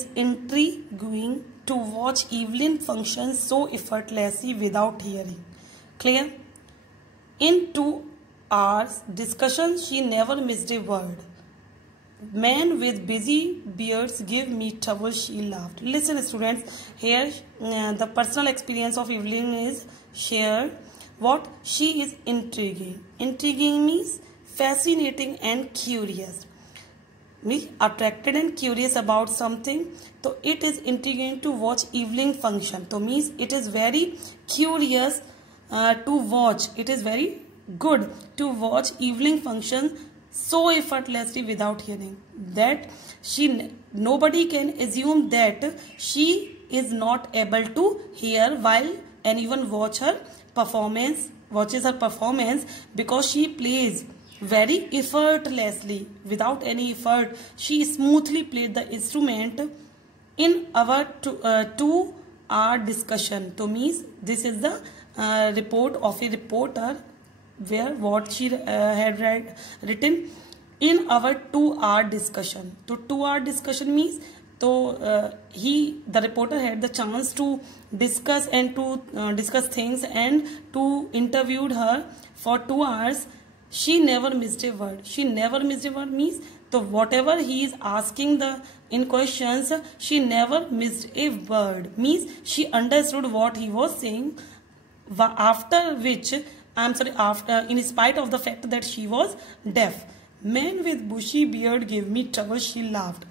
intriguing to watch Evelyn function so effortlessly without hearing. Clear? In 2 hours discussion, she never missed a word. Men with busy beards give me trouble, she laughed. Listen, students, here the personal experience of Evelyn is shared. What? She is intriguing. Intriguing means fascinating and curious. Me attracted and curious about something, so it is intriguing to watch Evelyn function. So means it is very curious to watch. It is very good to watch Evelyn function so effortlessly without hearing. That nobody can assume that she is not able to hear while anyone watches her performance, because she plays very effortlessly without any effort. She smoothly played the instrument in our 2 hour discussion. So means this is the report of a reporter where what she had written in our 2 hour discussion. So 2 hour discussion means the reporter had the chance to discuss and to discuss things and to interviewed her for 2 hours. She never missed a word. She never missed a word means so whatever he is asking in questions, she never missed a word. Means she understood what he was saying. After which, in spite of the fact that she was deaf. Men with bushy beard gave me trouble, she laughed.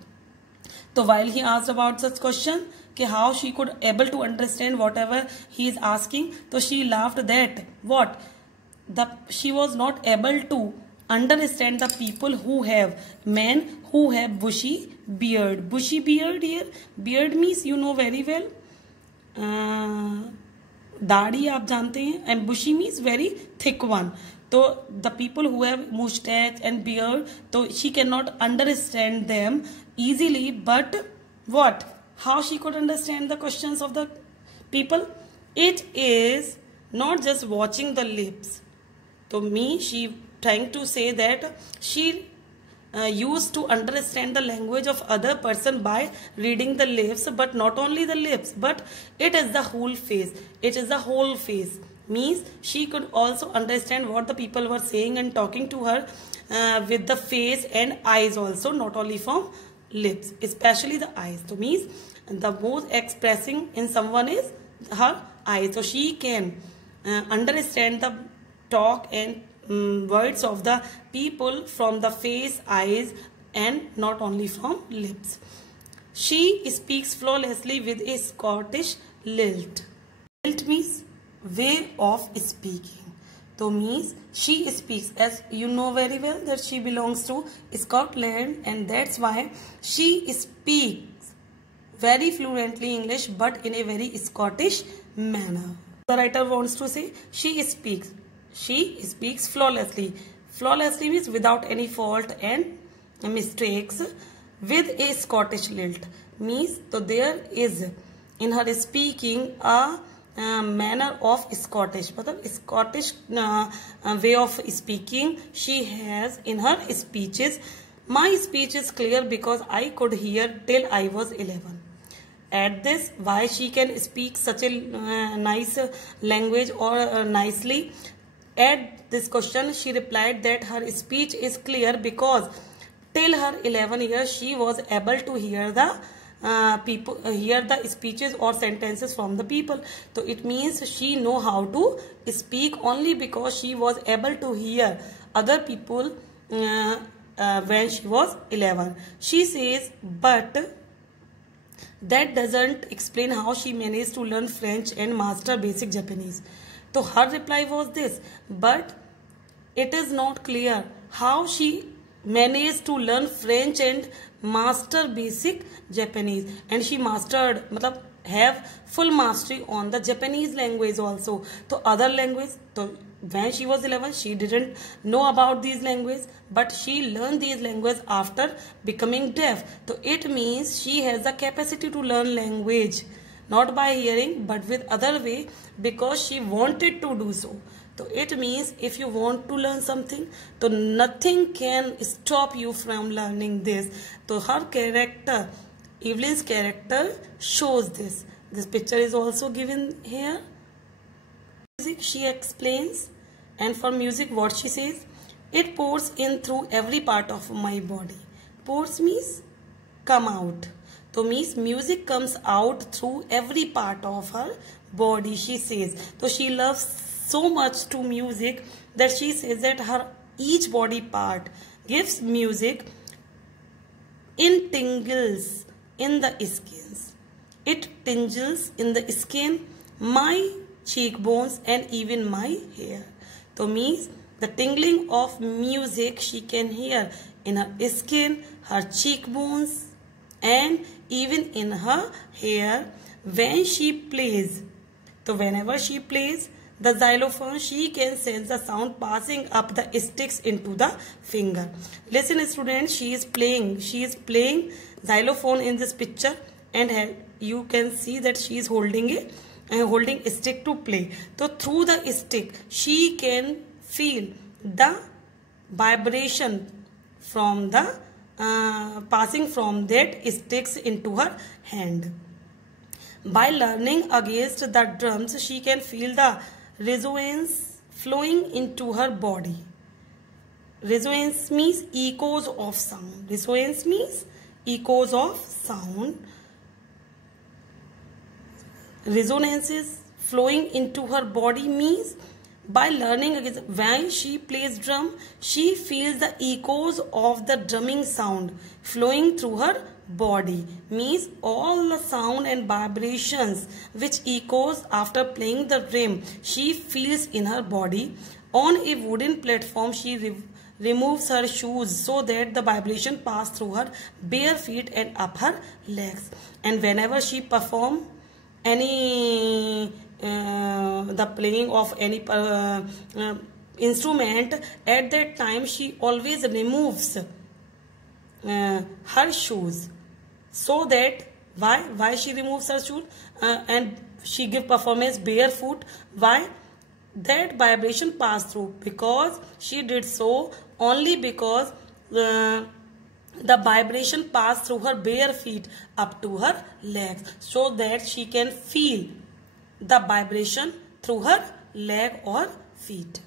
So while he asked about such question, how she could able to understand whatever he is asking, so she laughed that what? She was not able to understand the people who have men who have bushy beard. Bushy beard here, beard means you know very well. दाढ़ी आप जानते हैं, and bushy means very thick one. So the people who have mustache and beard, so she cannot understand them easily. But what? How she could understand the questions of the people? It is not just watching the lips. To me, she trying to say that she used to understand the language of other person by reading the lips, but not only the lips, but it is the whole face. It is the whole face. Means she could also understand what the people were saying and talking to her with the face and eyes also, not only from lips, especially the eyes. So means the most expressing in someone is her eyes. So she can understand the talk and words of the people from the face, eyes, and not only from lips. She speaks flawlessly with a Scottish lilt. Lilt means way of speaking. So means she speaks, as you know very well that she belongs to Scotland, and that's why she speaks very fluently English but in a very Scottish manner. The writer wants to say she speaks flawlessly. Flawlessly means without any fault and mistakes, with a Scottish lilt. Means so there is in her speaking a manner of Scottish, Scottish way of speaking she has in her speeches. My speech is clear because I could hear till I was 11. At this, why she can speak such a nice language or nicely? At this question, she replied that her speech is clear because till her 11 years she was able to hear the speeches or sentences from the people. So it means she know how to speak only because she was able to hear other people when she was 11. She says, but that doesn't explain how she managed to learn French and master basic Japanese. So her reply was this, but it is not clear how she managed to learn French and master basic Japanese. And she mastered, have full mastery on the Japanese language also. So other language, so when she was 11, she didn't know about these languages, but she learned these languages after becoming deaf. So it means she has the capacity to learn language, not by hearing, but with other way, because she wanted to do so. So it means if you want to learn something, so nothing can stop you from learning this. So her character Evelyn's character shows this. This picture is also given here. Music, she explains, and for music what she says, it pours in through every part of my body. Pours means come out. So means music comes out through every part of her body, she says. So she loves so much to music that she says that her each body part gives music in tingles in the skins. It tingles in the skin, my cheekbones, and even my hair. So means the tingling of music she can hear in her skin, her cheekbones, and even in her hair when she plays. So whenever she plays the xylophone, she can sense the sound passing up the sticks into the finger. Listen students, she is playing xylophone in this picture, and you can see that she is holding a stick to play. So through the stick she can feel the vibration from the passing from that sticks into her hand. By learning against the drums, she can feel the resonance flowing into her body. Resonance means echoes of sound. Resonance means echoes of sound. Resonances flowing into her body means by learning against, when she plays drum, she feels the echoes of the drumming sound flowing through her body. Means all the sound and vibrations which echoes after playing the drum, she feels in her body. On a wooden platform, she removes her shoes so that the vibration pass through her bare feet and up her legs. And whenever she perform any the playing of any instrument, at that time she always removes her shoes, so that why she removes her shoes and she give performance barefoot. Why? That vibration pass through, because she did so only because the vibration passed through her bare feet up to her legs, so that she can feel the vibration through her leg or feet.